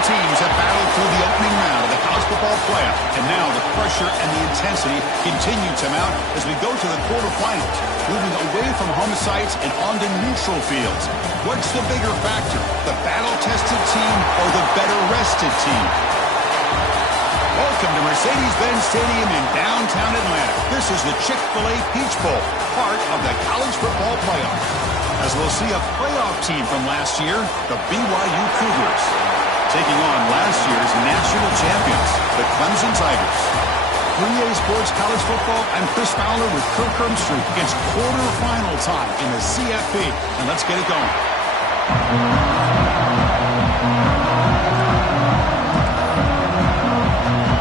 teams have battled through the opening round of the college football playoff, and now the pressure and the intensity continue to mount as we go to the quarterfinals, moving away from home sites and onto neutral fields. What's the bigger factor, the battle-tested team or the better-rested team? Welcome to Mercedes-Benz Stadium in downtown Atlanta. This is the Chick-fil-A Peach Bowl, part of the college football playoff. As we'll see a playoff team from last year, the BYU Cougars, taking on last year's national champions, the Clemson Tigers. 3A Sports College Football, I'm Chris Fowler with Kirk Herbstreit. It's quarterfinal time in the CFP, and let's get it going.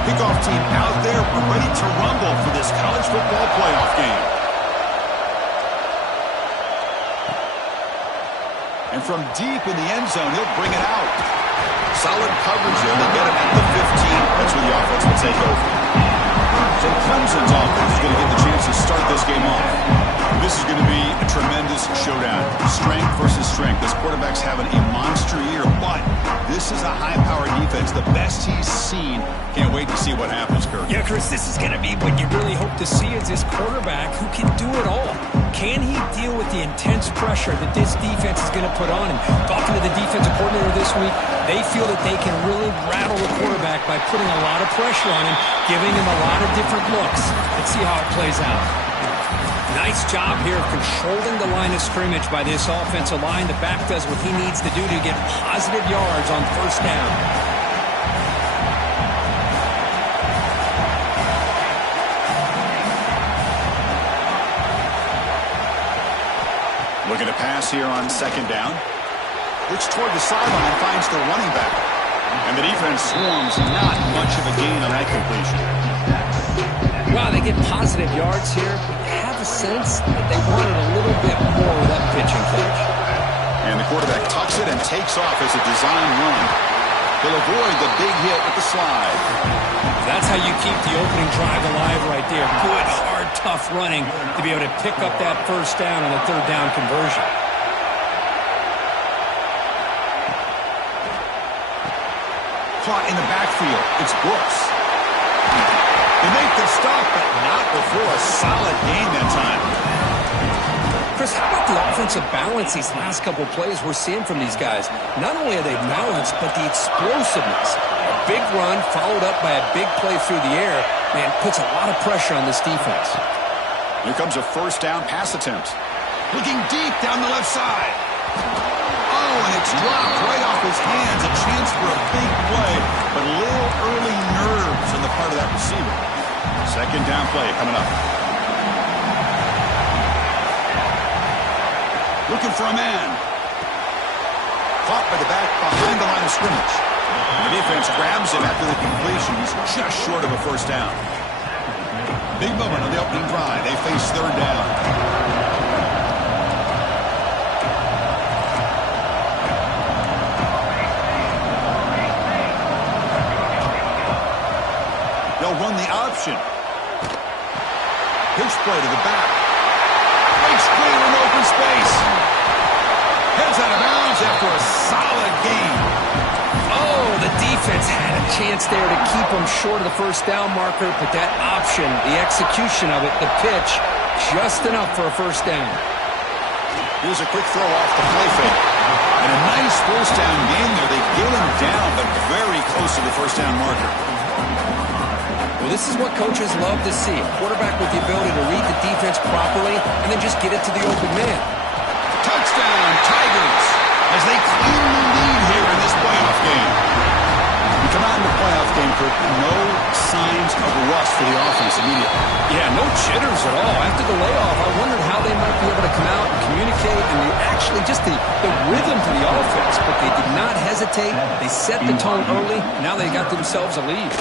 Kickoff team out there, we're ready to rumble for this college football playoff game. And from deep in the end zone, he'll bring it out. Solid coverage there. They get him at the 15. That's where the offense will take over. So Clemson's offense is going to get the chance to start this game off. This is going to be a tremendous showdown. Strength versus strength. This quarterback's having a monster year, but this is a high-powered defense, the best he's seen. Can't wait to see what happens, Kirk. Yeah, Chris, this is going to be what you really hope to see is this quarterback who can do it all. Can he deal with the intense pressure that this defense is going to put on him? Talking to the defensive coordinator this week, they feel that they can really rattle the quarterback by putting a lot of pressure on him, giving him a lot of different looks. Let's see how it plays out. Nice job here of controlling the line of scrimmage by this offensive line. The back does what he needs to do to get positive yards on first down. Looking to pass here on second down. Looks toward the sideline and finds the running back. And the defense swarms, not much of a gain on that completion. Wow, they get positive yards here. I have a sense that they wanted a little bit more with that pitching catch. And the quarterback tucks it and takes off as a design run. He'll avoid the big hit with the slide. That's how you keep the opening drive alive right there. Good, hard, tough running to be able to pick up that first down on the third down conversion. Caught in the backfield. It's Brooks. They make the stop, but not before a solid gain that time. Chris, how about the offensive balance these last couple of plays we're seeing from these guys? Not only are they balanced, but the explosiveness. A big run followed up by a big play through the air, man, puts a lot of pressure on this defense. Here comes a first down pass attempt. Looking deep down the left side. Oh, and it's dropped right off his hands. A chance for a big play, but a little early nerves on the part of that receiver. Second down play coming up. Looking for a man. Caught by the back behind the line of scrimmage. The defense grabs him after the completion. He's just short of a first down. Big moment on the opening drive. They face third down. They'll run the option. Pitch play to the back. Breaks clear in open space. Heads out of bounds after a solid gain. Oh, the defense had a chance there to keep him short of the first down marker, but that option, the execution of it, the pitch, just enough for a first down. Here's a quick throw off the play fake. And a nice first down gain there. They get him down, but very close to the first down marker. Well, this is what coaches love to see. A quarterback with the ability to read the defense properly and then just get it to the open man. Touchdown, Tigers, as they clearly lead here in this playoff game. We come out in the playoff game, Kirk, no signs of rust for the offense immediately. Yeah, no jitters at all. After the layoff, I wondered how they might be able to come out and communicate and actually just the rhythm to the offense. But they did not hesitate. They set the tone early, and now they got themselves a lead.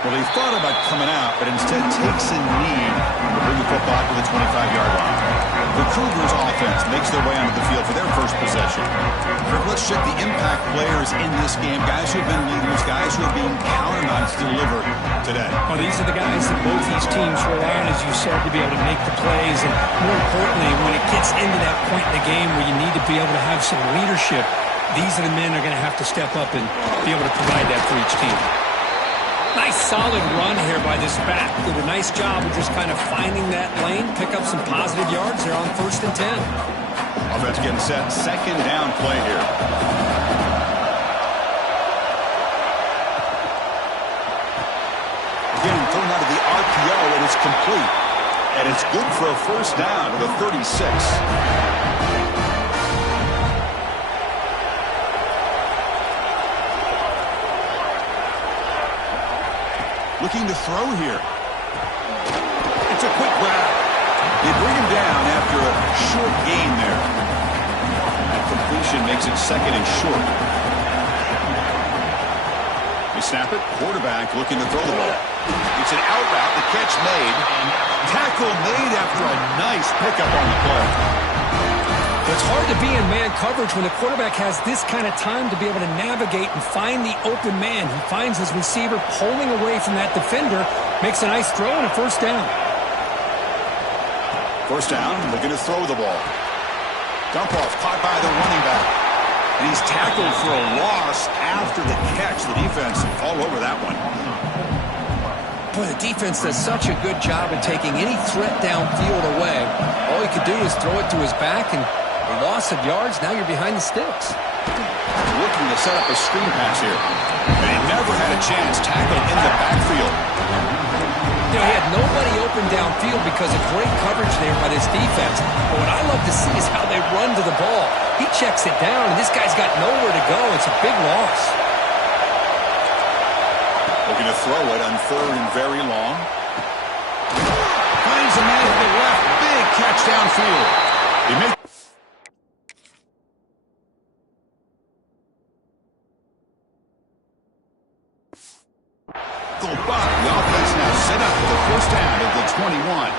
Well, he thought about coming out, but instead takes a knee to bring the football to the 25-yard line. The Cougars offense makes their way onto the field for their first possession. Let's check the impact players in this game, guys who have been leaders, guys who are being counted on to deliver today. Well, these are the guys that both these teams rely on, as you said, to be able to make the plays. And more importantly, when it gets into that point in the game where you need to be able to have some leadership, These are the men that are going to have to step up and be able to provide that for each team. Nice solid run here by this back. Did a nice job of just kind of finding that lane, pick up some positive yards there on 1st and 10. Offense getting set. 2nd down play here. Again, thrown out of the RPO, and it's complete. And it's good for a 1st down to the 36. Looking to throw here. It's a quick grab. They bring him down after a short gain there. That completion makes it 2nd and short. They snap it. Quarterback looking to throw the ball. It's an out route. The catch made. Tackle made after a nice pickup on the play. It's hard to be in man coverage when the quarterback has this kind of time to be able to navigate and find the open man. He finds his receiver pulling away from that defender, makes a nice throw and a 1st down. 1st down, looking to throw the ball. Dump off, caught by the running back. And he's tackled for a loss after the catch. The defense all over that one. Boy, the defense does such a good job of taking any threat downfield away. All he could do is throw it to his back, and a loss of yards, now you're behind the sticks. Looking to set up a screen pass here. And he never had a chance. Tackled in the backfield. You know, he had nobody open downfield because of great coverage there by this defense. But what I love to see is how they run to the ball. He checks it down, and this guy's got nowhere to go. It's a big loss. Looking to throw it on 3rd and very long. Finds a man to the left. Big catch downfield. He makes the offense now set up with the 1st down at the 21.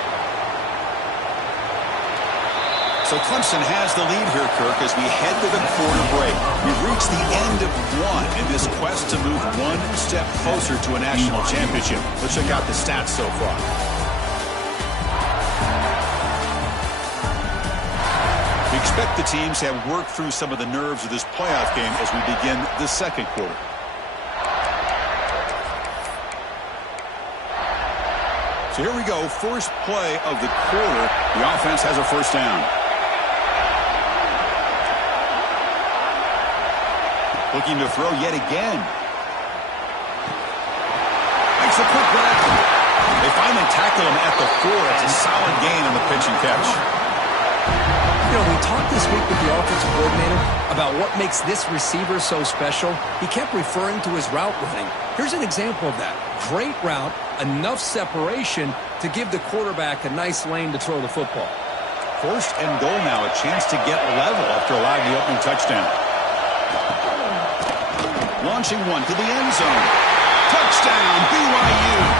So Clemson has the lead here, Kirk, as we head to the quarter break. We've reached the end of one in this quest to move one step closer to a national championship. Let's check out the stats so far. We expect the teams to have worked through some of the nerves of this playoff game as we begin the 2nd quarter. So here we go, 1st play of the quarter. The offense has a 1st down. Looking to throw yet again. Makes a quick grab. They finally tackle him at the 4. It's a solid gain on the pitch and catch. You know, we talked this week with the offensive coordinator about what makes this receiver so special. He kept referring to his route running. Here's an example of that. Great route, enough separation to give the quarterback a nice lane to throw the football. 1st and goal now, a chance to get level after allowing the opening touchdown. Launching one to the end zone. Touchdown, BYU.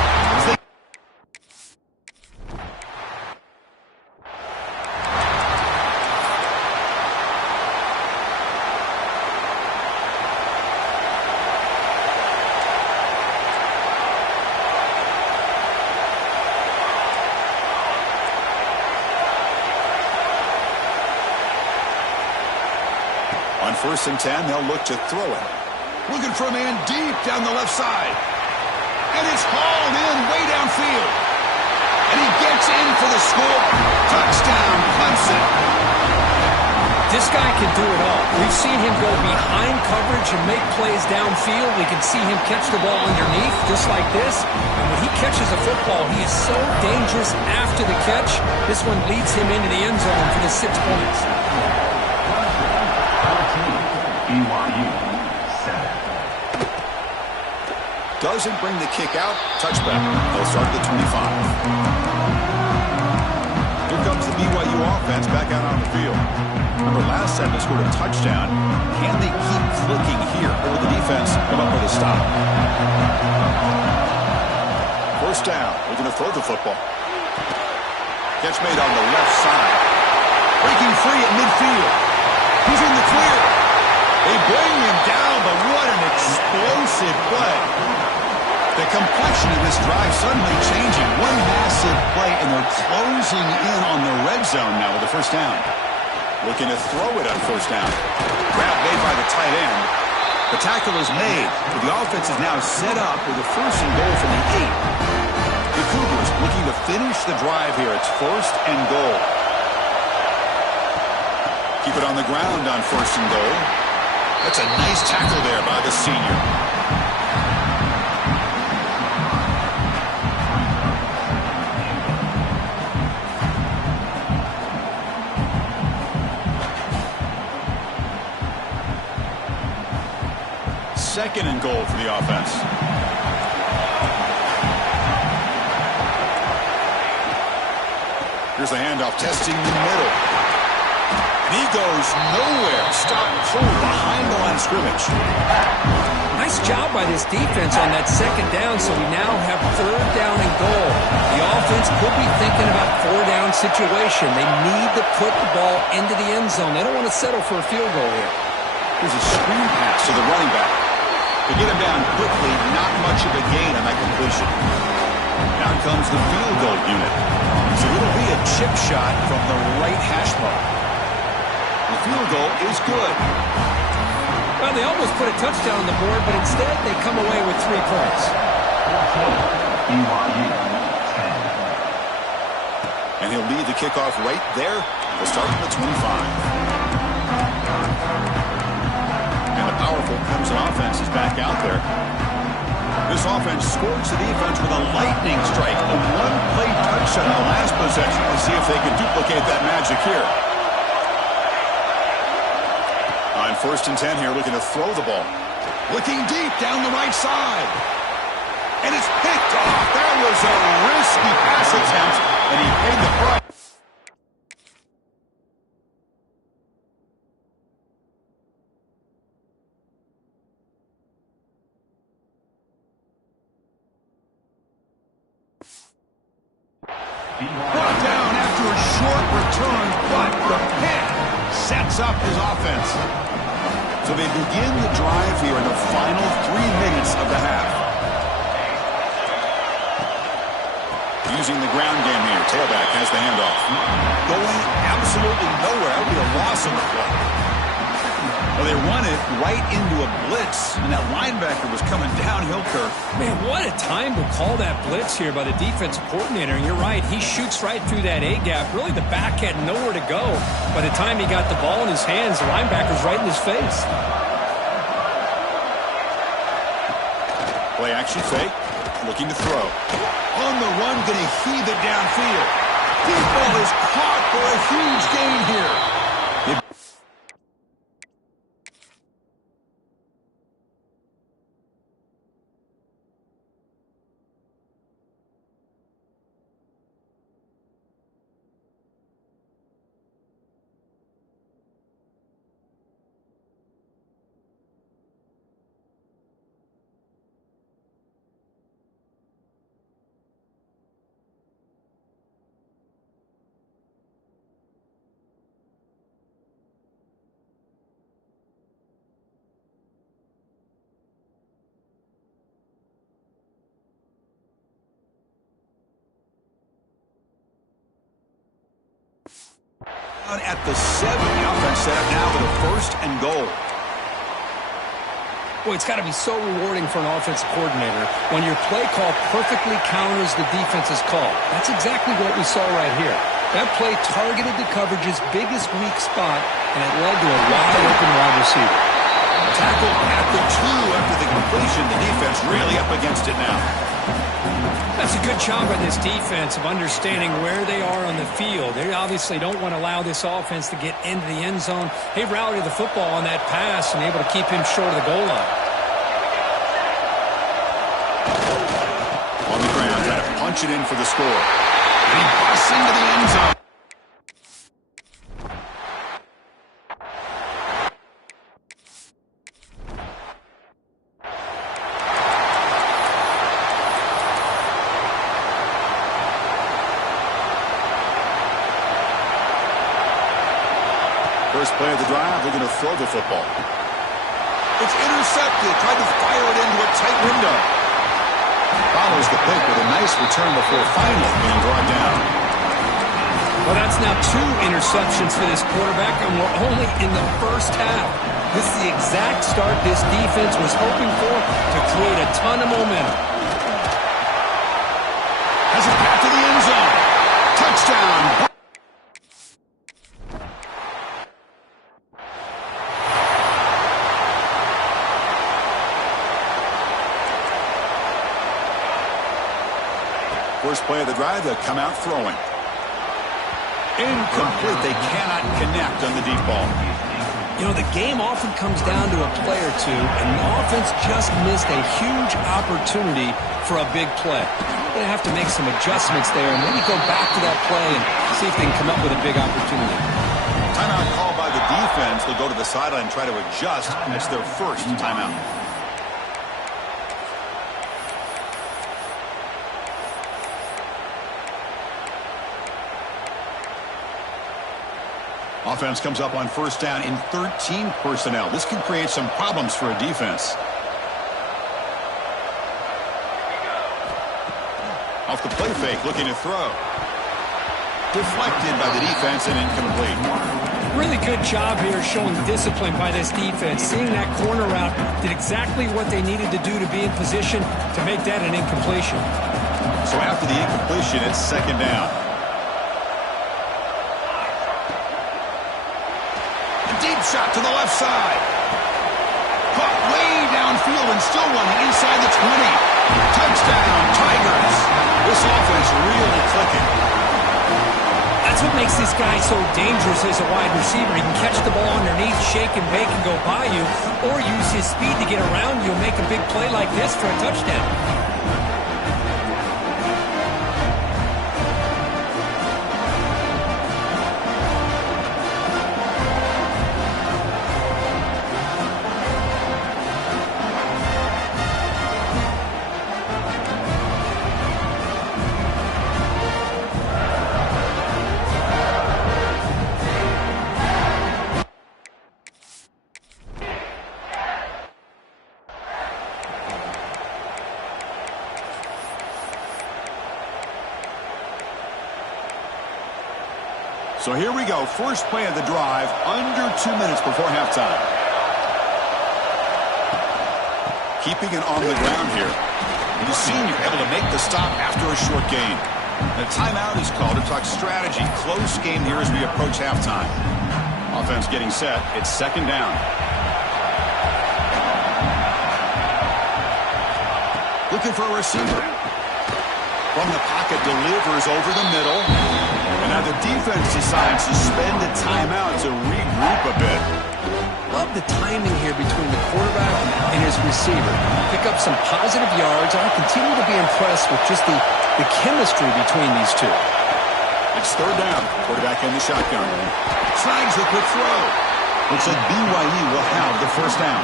On 1st and 10, they'll look to throw it. Looking for a man deep down the left side. And it's hauled in way downfield. And he gets in for the score. Touchdown, Clemson. This guy can do it all. We've seen him go behind coverage and make plays downfield. We can see him catch the ball underneath, just like this. And when he catches a football, he is so dangerous after the catch. This one leads him into the end zone for the 6 points. BYU 7. Doesn't bring the kick out. Touchback. They'll start at the 25. Here comes the BYU offense back out on the field. Remember, last time they scored a touchdown. Can they keep clicking here? Or will the defense come up with a stop? 1st down. We're going to throw the football. Catch made on the left side. Breaking free at midfield. He's in the clear. They bring him down, but what an explosive play. The complexion of this drive suddenly changing. One massive play, and they're closing in on the red zone now with the 1st down. Looking to throw it on first down. Grab made by the tight end. The tackle is made, but the offense is now set up with a first and goal from the 8. The Cougars looking to finish the drive here. It's first and goal. Keep it on the ground on first and goal. That's a nice tackle there by the senior. Second and goal for the offense. Here's the handoff, testing the middle. And he goes nowhere. Stop cold behind the line of scrimmage. Nice job by this defense on that second down, so we now have third down and goal. The offense could be thinking about four-down situation. They need to put the ball into the end zone. They don't want to settle for a field goal here. Here's a screen pass to the running back. To get him down quickly, not much of a gain on that completion. Now comes the field goal unit. So it'll be a chip shot from the right hash mark. The field goal is good. Well, they almost put a touchdown on the board, but instead they come away with 3 points. BYU 10. And he'll lead the kickoff right there. They'll start from the 25. And the powerful Clemson offense is back out there. This offense scores the defense with a lightning strike. A one-play touchdown in the last possession. Let's see if they can duplicate that magic here. On first and 10 here, looking to throw the ball. Looking deep down the right side. And it's picked off. That was a risky pass attempt, and he paid the price. Brought down after a short return, but the pick sets up his offense. So they begin the drive here in the final 3 minutes of the half. Using the ground game here. Tailback has the handoff. Going absolutely nowhere. That would be a loss on the play. Well, they run it right into a blitz, and that linebacker was coming downhill curve. Man, what a time to call that blitz here by the defensive coordinator. And you're right, he shoots right through that A-gap. Really, the back had nowhere to go. By the time he got the ball in his hands, the linebacker's right in his face. Play action fake. Looking to throw. On the run, going to heave it downfield. Deep ball is caught for a huge gain here. At the 7, the offense set up now with a first and goal. Boy, it's got to be so rewarding for an offensive coordinator when your play call perfectly counters the defense's call. That's exactly what we saw right here. That play targeted the coverage's biggest weak spot, and it led to a wide-open wide receiver. Tackle at the 2 after the completion. The defense really up against it now. That's a good job by this defense of understanding where they are on the field. They obviously don't want to allow this offense to get into the end zone. They rallied the football on that pass and able to keep him short of the goal line. On the ground, trying to punch it in for the score. And he busts into the end zone. First play of the drive, they're going to throw the football. It's intercepted. Tried to fire it into a tight window. Follows the pick with a nice return before finally being brought down. Well, that's now 2 interceptions for this quarterback, and we're only in the first half. This is the exact start this defense was hoping for to create a ton of momentum. Has it back to the end zone. Touchdown. First play of the drive, they'll come out throwing. Incomplete. They cannot connect on the deep ball. You know, the game often comes down to a play or two, and the offense just missed a huge opportunity for a big play. They're going to have to make some adjustments there and maybe go back to that play and see if they can come up with a big opportunity. Timeout called by the defense. They'll go to the sideline and try to adjust. It's their first timeout. Offense comes up on first down in 13 personnel. This can create some problems for a defense. Off the play fake, looking to throw. Deflected by the defense and incomplete. Really good job here showing discipline by this defense. Seeing that corner route, did exactly what they needed to do to be in position to make that an incompletion. So after the incompletion, it's second down. Deep shot to the left side. Caught way downfield and still running inside the 20. Touchdown, Tigers. This offense really clicking. That's what makes this guy so dangerous as a wide receiver. He can catch the ball underneath, shake and bake and go by you, or use his speed to get around you and make a big play like this for a touchdown. So here we go. First play of the drive, under 2 minutes before halftime. Keeping it on the ground here. And the senior able to make the stop after a short gain. The timeout is called to talk strategy. Close game here as we approach halftime. Offense getting set. It's second down. Looking for a receiver. From the pocket, delivers over the middle. And now the defense decides to spend a timeout to regroup a bit. Love the timing here between the quarterback and his receiver. Pick up some positive yards. I continue to be impressed with just the chemistry between these two. It's third down. Quarterback in the shotgun. Snags the quick throw. Looks like BYU will have the first down.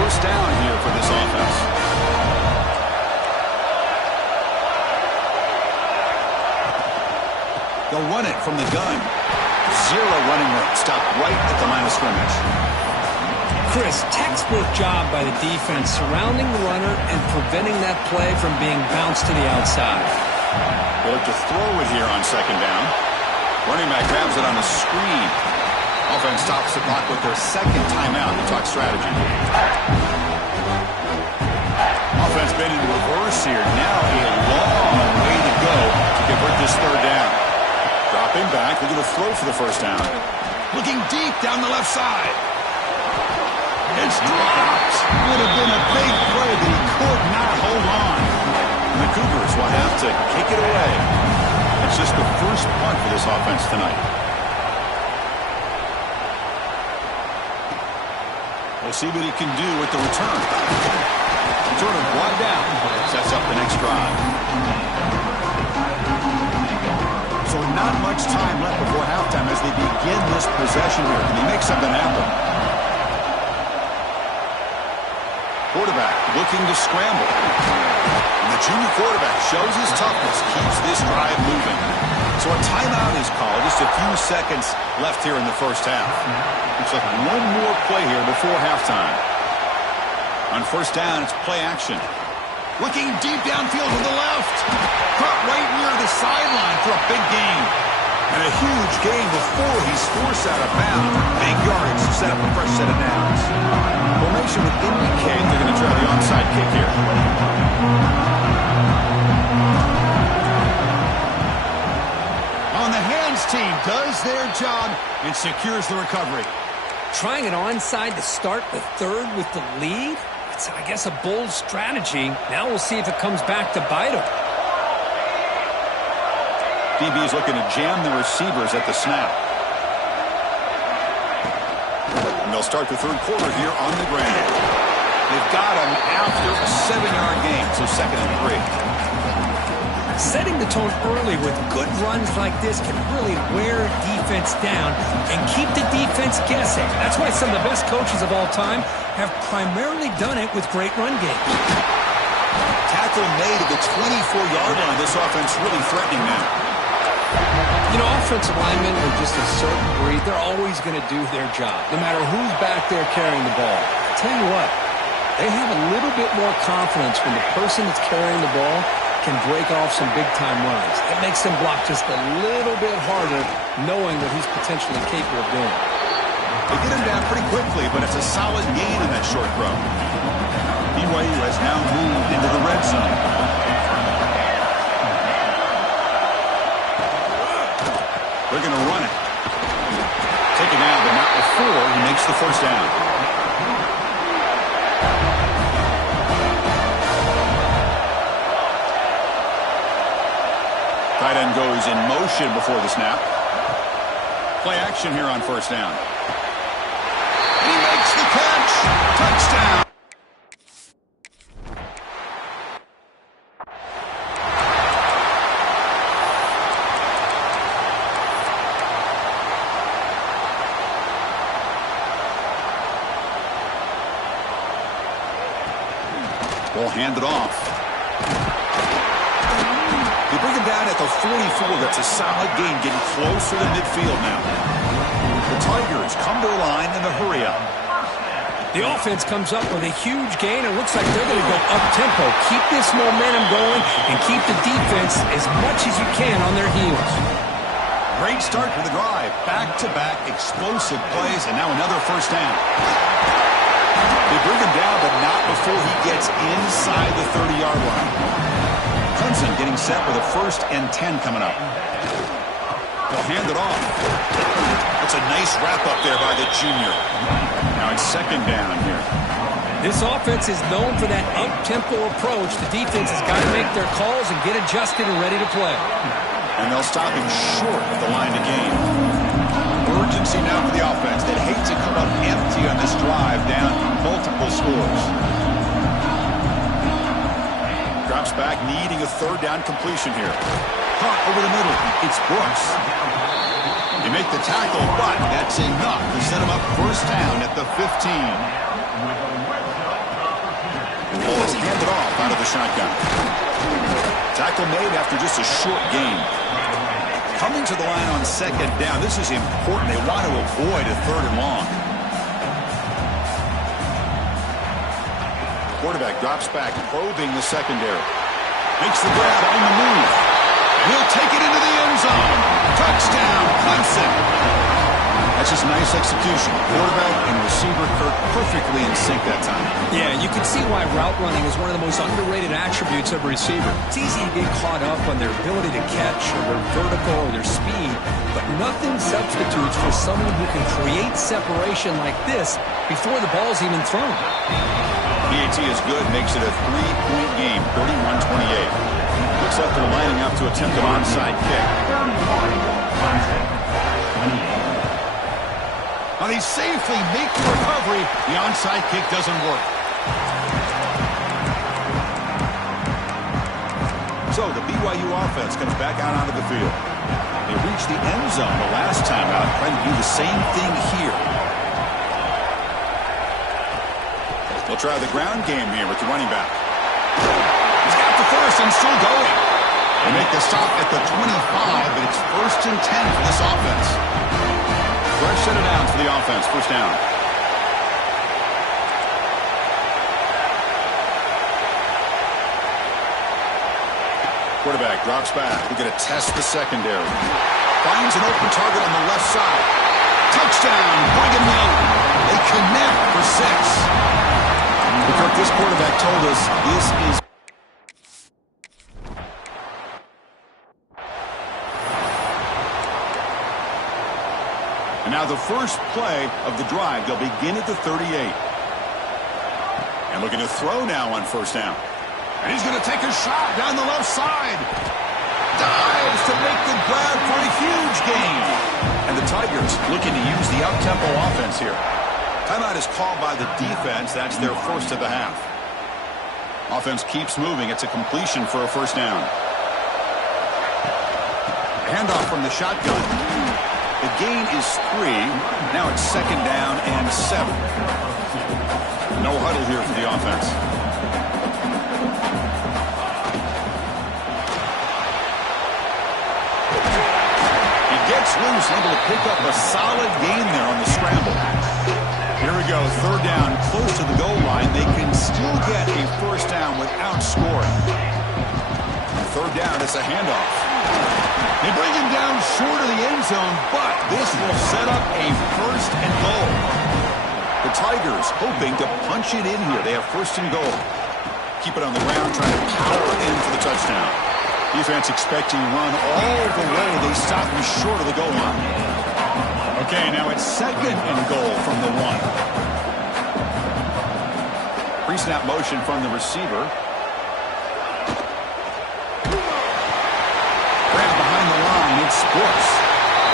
First down here for this offense. They'll run it from the gun. Zero running room. Stopped right at the line of scrimmage. Chris, textbook job by the defense surrounding the runner and preventing that play from being bounced to the outside. They look to throw it here on second down. Running back grabs it on the screen. Offense stops the clock with their second timeout to talk strategy. Offense been in reverse here. Now a long way to go to convert this third down. Dropping back, they're going to throw for the first down. Looking deep down the left side. It's dropped. Would have been a big play, but he could not hold on. And the Cougars will have to kick it away. It's just the first punt for this offense tonight. We'll see what he can do with the return. Return brought down. Sets up the next drive. So not much time left before halftime as they begin this possession here. Can he make something happen? Quarterback looking to scramble. And the junior quarterback shows his toughness, keeps this drive moving. So a timeout is called. Just a few seconds left here in the first half. Looks like one more play here before halftime. On first down, it's play action. Looking deep downfield to the left. Caught right near the sideline for a big gain. huge gain before he's forced out of bounds. Big yardage to set up a fresh set of downs. Formation would indicate they're going to try the onside kick here. On the hands team does their job and secures the recovery. Trying an onside to start the third with the lead? It's, I guess, a bold strategy. Now we'll see if it comes back to bite him. DB is looking to jam the receivers at the snap. And they'll start the third quarter here on the ground. They've got him after a 7-yard gain, so 2nd and 3. Setting the tone early with good runs like this can really wear defense down and keep the defense guessing. That's why some of the best coaches of all time have primarily done it with great run games. Tackle made at the 24-yard line. This offense really threatening now. You know, offensive linemen are just a certain breed. They're always going to do their job, no matter who's back there carrying the ball. I tell you what, they have a little bit more confidence when the person that's carrying the ball can break off some big-time runs. It makes them block just a little bit harder, knowing what he's potentially capable of doing. They get him down pretty quickly, but it's a solid gain in that short throw. BYU has now moved into the red zone. They're going to run it. Take it down, but not before he makes the first down. Tight end goes in motion before the snap. Play action here on first down. He makes the catch. Touchdown. We'll hand it off. They bring him down at the 44. That's a solid gain, getting closer to midfield now. The Tigers come to the line in a hurry up. The offense comes up with a huge gain. It looks like they're going to go up-tempo. Keep this momentum going and keep the defense as much as you can on their heels. Great start to the drive. Back-to-back explosive plays, and now another first down. They bring him down, but not before he gets inside the 30-yard line. Clemson getting set with a 1st and 10 coming up. They'll hand it off. That's a nice wrap-up there by the junior. Now it's 2nd down here. This offense is known for that up-tempo approach. The defense has got to make their calls and get adjusted and ready to play. And they'll stop him short at the line to gain. Urgency now for the offense that hates to come up empty on this drive, down multiple scores. Drops back, needing a 3rd down completion here. Caught over the middle. It's Brooks. You make the tackle, but that's enough to set him up first down at the 15. Ball is handed off out of the shotgun. Tackle made after just a short gain. Coming to the line on 2nd down. This is important. They want to avoid a 3rd and long. Quarterback drops back, probing the secondary. Makes the grab on the move. He'll take it into the end zone. Touchdown, Clemson. That's just nice execution. Quarterback and receiver Kirk perfectly in sync that time. Yeah, you can see why route running is one of the most underrated attributes of a receiver. It's easy to get caught up on their ability to catch or their vertical or their speed, but nothing substitutes for someone who can create separation like this before the ball's even thrown. PAT is good, makes it a 3-point game, 31-28. Looks like they're lining up to attempt an onside kick. Now they safely make the recovery. The onside kick doesn't work. So the BYU offense comes back out onto the field. They reached the end zone the last time out, trying to do the same thing here. They'll try the ground game here with the running back. He's got the first and still going. They make the stop at the 25, but it's 1st and 10 for this offense. Fresh set of downs for the offense. First down. Quarterback drops back. We're going to test the secondary. Finds an open target on the left side. Touchdown, Brigham Young. They connect for 6. Kirk, this quarterback told us this is... And now the first play of the drive. They'll begin at the 38. And looking to throw now on first down. And he's going to take a shot down the left side. Dives to make the grab for a huge gain. And the Tigers looking to use the up-tempo offense here. Timeout is called by the defense. That's their first of the half. Offense keeps moving. It's a completion for a first down. Handoff from the shotgun. The gain is 3. Now it's second down and 7. No huddle here for the offense. He gets loose, able to pick up a solid gain there on the scramble. Here we go, third down, close to the goal line. They can still get a first down without scoring. Third down, it's a handoff. They bring him down short of the end zone, but this will set up a first and goal. The Tigers hoping to punch it in here. They have first and goal. Keep it on the ground, trying to power in for the touchdown. Defense expecting run all the way. They stop him short of the goal line. Okay, now it's second and goal from the 1. Pre-snap motion from the receiver. Sports.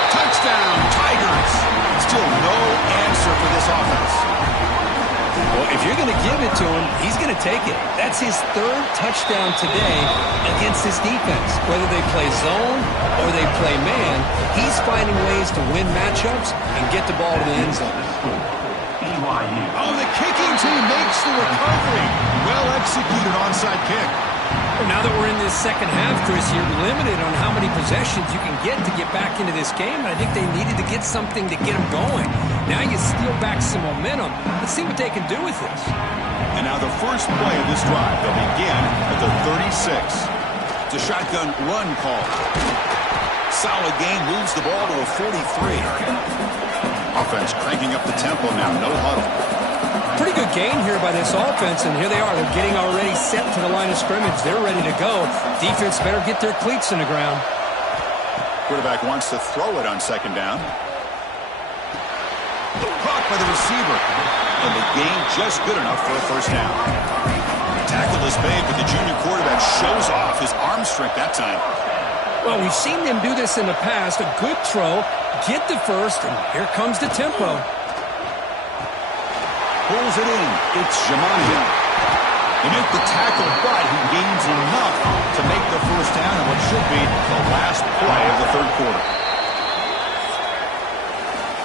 Touchdown, Tigers. Still no answer for this offense. Well, if you're going to give it to him, he's going to take it. That's his 3rd touchdown today against this defense. Whether they play zone or they play man, he's finding ways to win matchups and get the ball to the end zone. BYU. Oh, the kicking team makes the recovery. Well executed onside kick. Well, now that we're in this second half, Chris, you're limited on how many possessions you can get to get back into this game, and I think they needed to get something to get them going. Now you steal back some momentum. Let's see what they can do with this. And now the first play of this drive. They'll begin at the 36. It's a shotgun run call. Solid gain, moves the ball to a 43. Offense cranking up the tempo now, no huddle. Pretty good gain here by this offense, and here they are. They're getting already set to the line of scrimmage. They're ready to go. Defense better get their cleats in the ground. Quarterback wants to throw it on second down. Caught by the receiver. And the gain just good enough for a first down. Tackle is made, but the junior quarterback shows off his arm strength that time. Well, we've seen them do this in the past. A good throw, get the first, and here comes the tempo. Pulls it in. It's Jamania. They make the tackle, but he gains enough to make the first down in what should be the last play of the third quarter.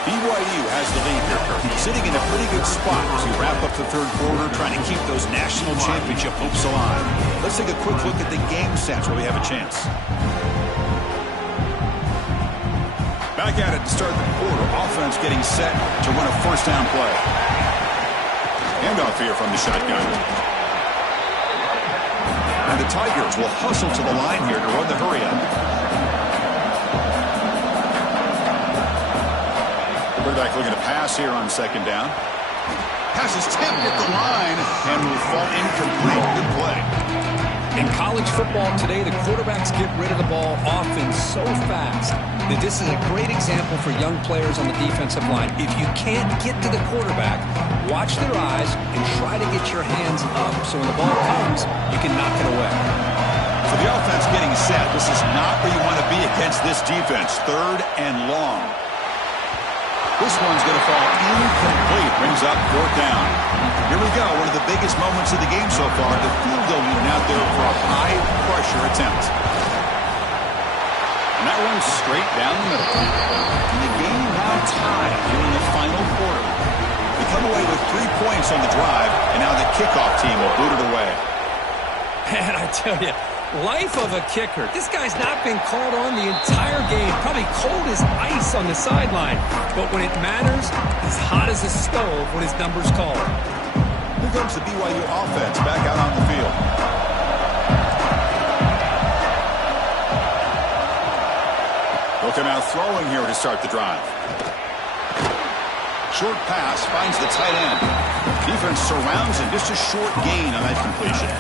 BYU has the lead here, Kirk. Sitting in a pretty good spot as we wrap up the third quarter, trying to keep those national championship hopes alive. Let's take a quick look at the game stats where we have a chance. Back at it to start the quarter. Offense getting set to run a first down play. Handoff here from the shotgun. And the Tigers will hustle to the line here to run the hurry-up. Quarterback looking to pass here on second down. Pass is tipped at the line and will fall incomplete. Good play. In college football today, the quarterbacks get rid of the ball often so fast that this is a great example for young players on the defensive line. If you can't get to the quarterback, watch their eyes and try to get your hands up so when the ball comes, you can knock it away. For the offense getting set, this is not where you want to be against this defense. Third and long. This one's going to fall incomplete. Brings up fourth down. Here we go. One of the biggest moments of the game so far. The field goal unit out there for a high-pressure attempt. And that runs straight down the middle. And the game now tied here in the final quarter. They come away with 3 points on the drive, and now the kickoff team will boot it away. Man, I tell you, life of a kicker. This guy's not been called on the entire game. Probably cold as ice on the sideline. But when it matters, he's hot as a stove when his number's called. Here comes the BYU offense back out on the field. The Looking out throwing here to start the drive. Short pass finds the tight end. Defense surrounds him. Just a short gain on that completion.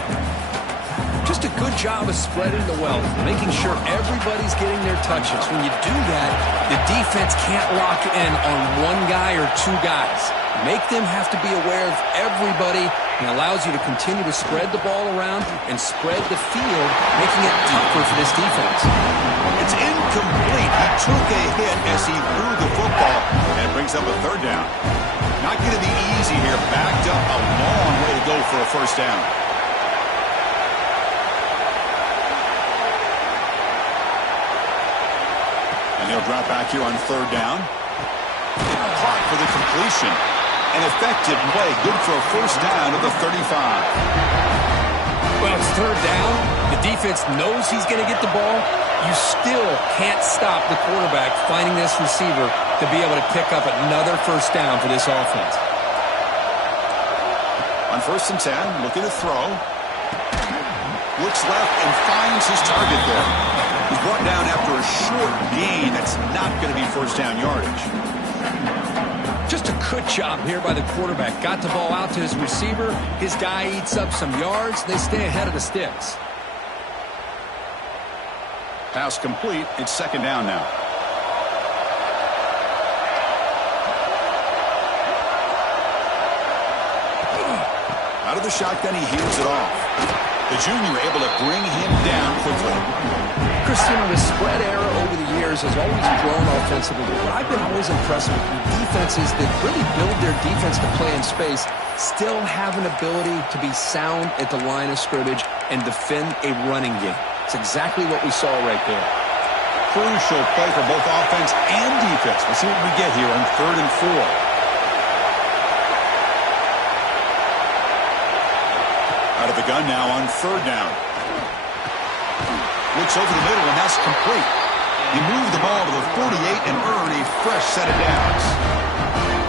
Just a good job of spreading the wealth, making sure everybody's getting their touches. When you do that, the defense can't lock in on one guy or two guys. Make them have to be aware of everybody, and allows you to continue to spread the ball around and spread the field, making it tougher for this defense. It's incomplete. He took a hit as he threw the football, and it brings up a third down. Not going to be easy here. Backed up a long way to go for a first down. And he'll drop back here on third down. Caught for the completion. An effective play. Good for a first down at the 35. Well, it's third down. The defense knows he's going to get the ball. You still can't stop the quarterback finding this receiver to be able to pick up another first down for this offense. On 1st and 10, looking to throw. Looks left and finds his target there. He's brought down after a short gain. That's not going to be first down yardage. Just a good job here by the quarterback. Got the ball out to his receiver. His guy eats up some yards. They stay ahead of the sticks. Pass complete. It's second down now. Out of the shotgun, he hears it off. The junior able to bring him down quickly. Christian, the spread era over the years has always grown offensively. But I've been always impressed with the defenses that really build their defense to play in space, still have an ability to be sound at the line of scrimmage and defend a running game. It's exactly what we saw right there. Crucial play for both offense and defense. We'll see what we get here on 3rd and 4. Out of the gun now on 3rd down. Looks over the middle, and that's complete. He moved the ball to the 48 and earned a fresh set of downs.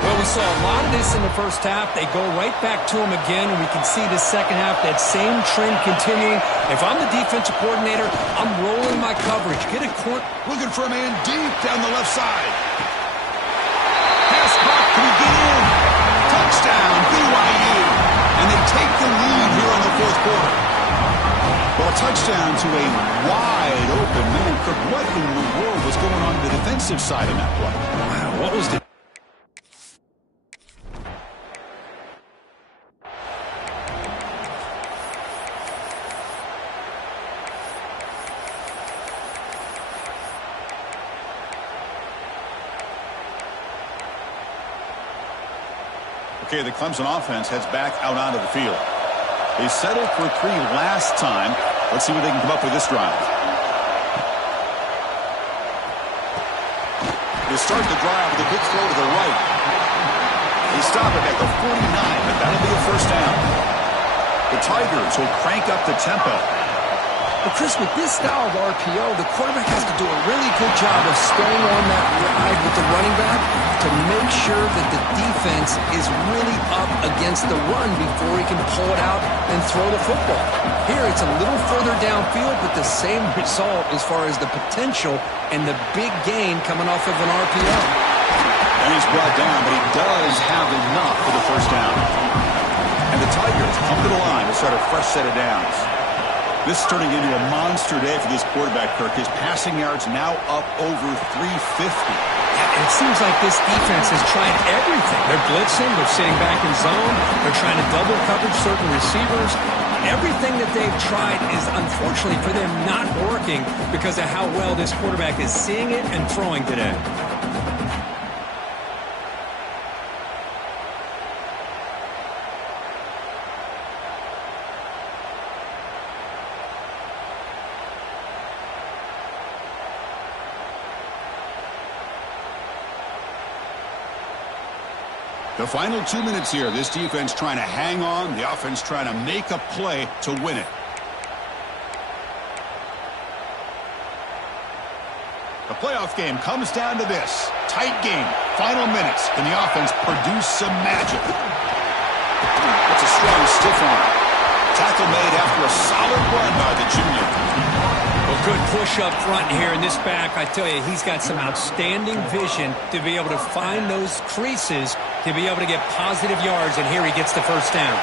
Well, we saw a lot of this in the first half. They go right back to him again, and we can see the second half, that same trend continuing. If I'm the defensive coordinator, I'm rolling my coverage. Get a corner. Looking for a man deep down the left side. Pass caught. Can he get in? Touchdown, BYU. And they take the lead here in the 4th quarter. Well, a touchdown to a wide open man. What in the world was going on the defensive side of that play? Wow, what was the... Okay, the Clemson offense heads back out onto the field. They settled for 3 last time. Let's see what they can come up with this drive. They start the drive with a big throw to the right. They stop it at the 49, but that'll be a first down. The Tigers will crank up the tempo. But Chris, with this style of RPO, the quarterback has to do a really good job of staying on that ride with the running back to make sure that the defense is really up against the run before he can pull it out and throw the football. Here, it's a little further downfield, but the same result as far as the potential and the big gain coming off of an RPO. And he's brought down, but he does have enough for the first down. And the Tigers come to the line to start a fresh set of downs. This is turning into a monster day for this quarterback, Kirk. His passing yards now up over 350. And it seems like this defense has tried everything. They're blitzing. They're sitting back in zone. They're trying to double coverage certain receivers. Everything that they've tried is, unfortunately for them, not working because of how well this quarterback is seeing it and throwing today. The final 2 minutes here. This defense trying to hang on. The offense trying to make a play to win it. The playoff game comes down to this. Tight game. Final minutes. And the offense produced some magic. It's a strong stiff arm. Tackle made after a solid run by the junior. Well, Good push up front here in this back. I tell you, he's got some outstanding vision to be able to find those creases to be able to get positive yards, and here he gets the first down.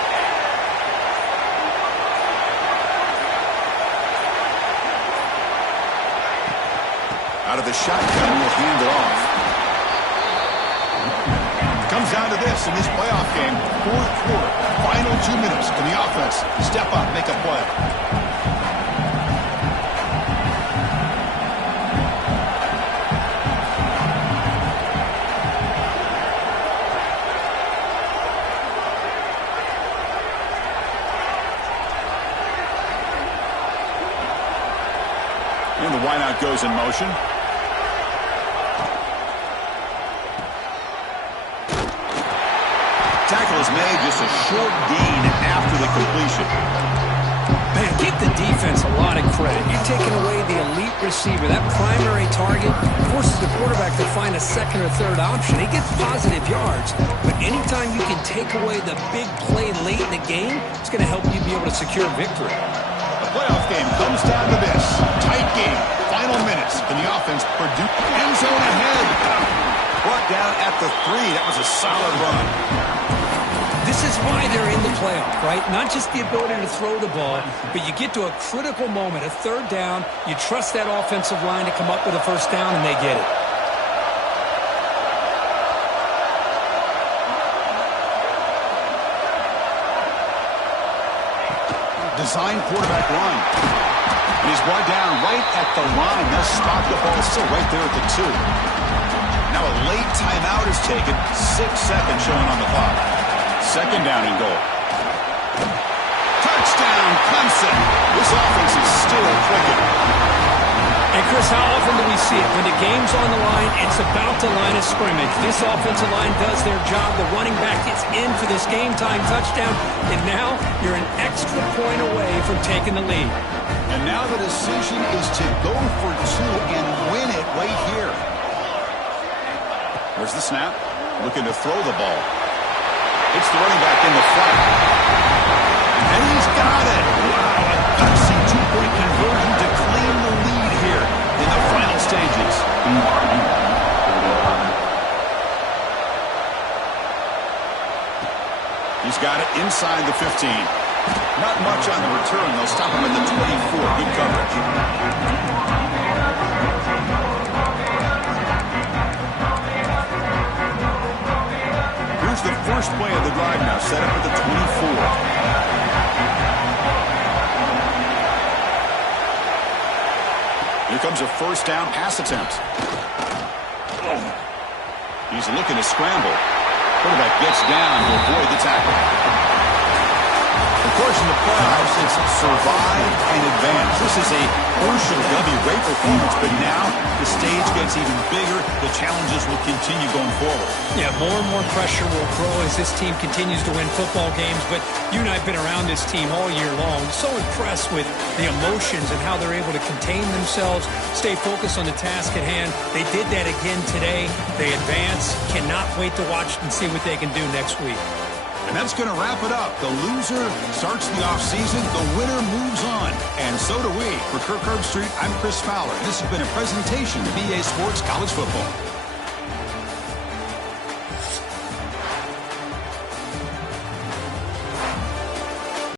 Out of the shotgun, will hand it off. Comes down to this in this playoff game. Fourth quarter, final 2 minutes. Can the offense step up, make a play? And the wideout goes in motion. Tackle is made, just a short gain after the completion. Man, give the defense a lot of credit. You're taking away the elite receiver. That primary target forces the quarterback to find a second or third option. He gets positive yards, but anytime you can take away the big play late in the game, it's going to help you be able to secure victory. The playoff game comes down to this. Tight game. Final minutes. Can the offense produce? End zone ahead. Brought down at the 3. That was a solid run. This is why they're in the playoff, right? Not just the ability to throw the ball, but you get to a critical moment, a third down. You trust that offensive line to come up with a first down, and they get it. Design quarterback run. And he's brought down right at the line. They'll stop the ball still right there at the 2. Now a late timeout is taken. 6 seconds showing on the clock. Second down and goal. Touchdown, Clemson. This offense is still clicking. And, Chris, how often do we see it? When the game's on the line, it's about the line of scrimmage. This offensive line does their job. The running back gets in for this game-time touchdown. And now you're an extra point away from taking the lead. And now the decision is to go for 2 and win it right here. There's the snap. Looking to throw the ball. It's the running back in the flat. And he's got it. Wow, a gutsy 2-point conversion to claim the lead here in the final stages. He's got it inside the 15. Not much on the return. They'll stop him at the 24. Good coverage. The first play of the drive now, set up at the 24. Here comes a first down pass attempt. He's looking to scramble. Quarterback gets down to avoid the tackle. Of course, in the playoffs, it's survive and advance. This is a crucial W. Great performance, but now the stage gets even bigger. The challenges will continue going forward. Yeah, more and more pressure will grow as this team continues to win football games, but you and I have been around this team all year long. So impressed with the emotions and how they're able to contain themselves, stay focused on the task at hand. They did that again today. They advance. Cannot wait to watch and see what they can do next week. And that's going to wrap it up. The loser starts the offseason. The winner moves on. And so do we. For Kirk Herbstreit, I'm Chris Fowler. This has been a presentation of EA Sports College Football.